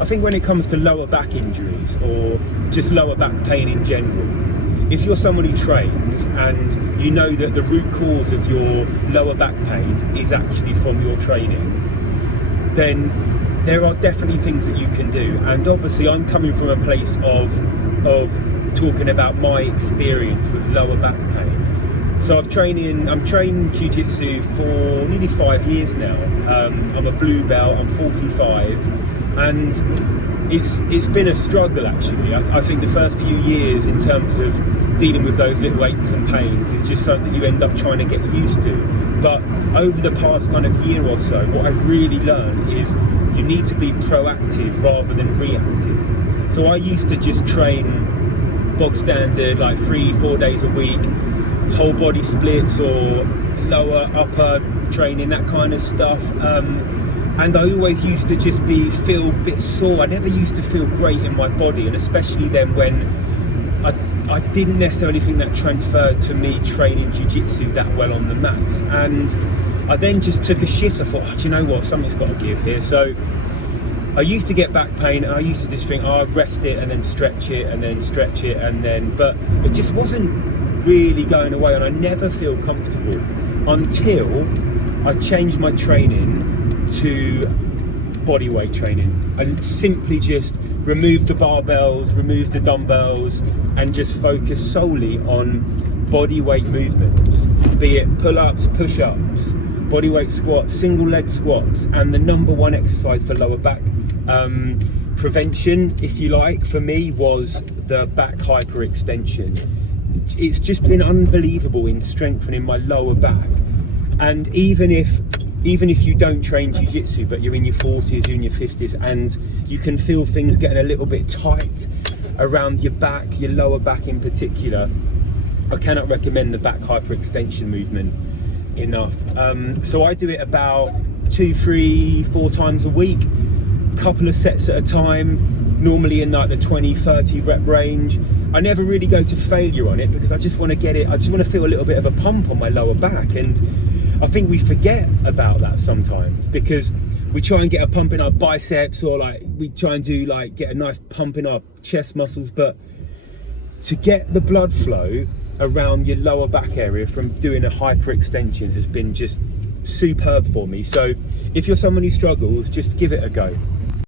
I think when it comes to lower back injuries or just lower back pain in general, if you're someone who trains and you know that the root cause of your lower back pain is actually from your training, then there are definitely things that you can do. And obviously I'm coming from a place of talking about my experience with lower back pain. So I'm trained jiu-jitsu for nearly 5 years now. I'm a blue belt, I'm 45, and it's been a struggle actually. I think the first few years in terms of dealing with those little aches and pains is just something you end up trying to get used to. But over the past kind of year or so, what I've really learned is you need to be proactive rather than reactive. So I used to just train bog standard, like 3-4 days a week, whole body splits or lower upper training, that kind of stuff, and I always used to just feel a bit sore. I never used to feel great in my body, and especially then when I didn't necessarily think that transferred to me training jiu-jitsu that well on the mats. And I then just took a shift. I thought, oh, do you know what, something's got to give here. So I used to get back pain and I used to just think, oh, I'll rest it and then stretch it and then stretch it, and then, but it just wasn't really going away, and I never feel comfortable until I changed my training to body weight training. I simply just removed the barbells, removed the dumbbells, and just focused solely on body weight movements, be it pull-ups, push-ups, body weight squats, single leg squats, and the number one exercise for lower back prevention, if you like, for me was the back hyperextension. It's just been unbelievable in strengthening my lower back. And even if you don't train jiu-jitsu but you're in your 40s, you're in your 50s, and you can feel things getting a little bit tight around your back, your lower back in particular, I cannot recommend the back hyperextension movement enough. So I do it about 2, 3, 4 times a week, couple of sets at a time, normally in like the 20-30 rep range. I never really go to failure on it because I just want to get it, I just want to feel a little bit of a pump on my lower back. And I think we forget about that sometimes because we try and get a pump in our biceps, or like we try and do like get a nice pump in our chest muscles, but to get the blood flow around your lower back area from doing a hyperextension has been just superb for me. So if you're someone who struggles, just give it a go.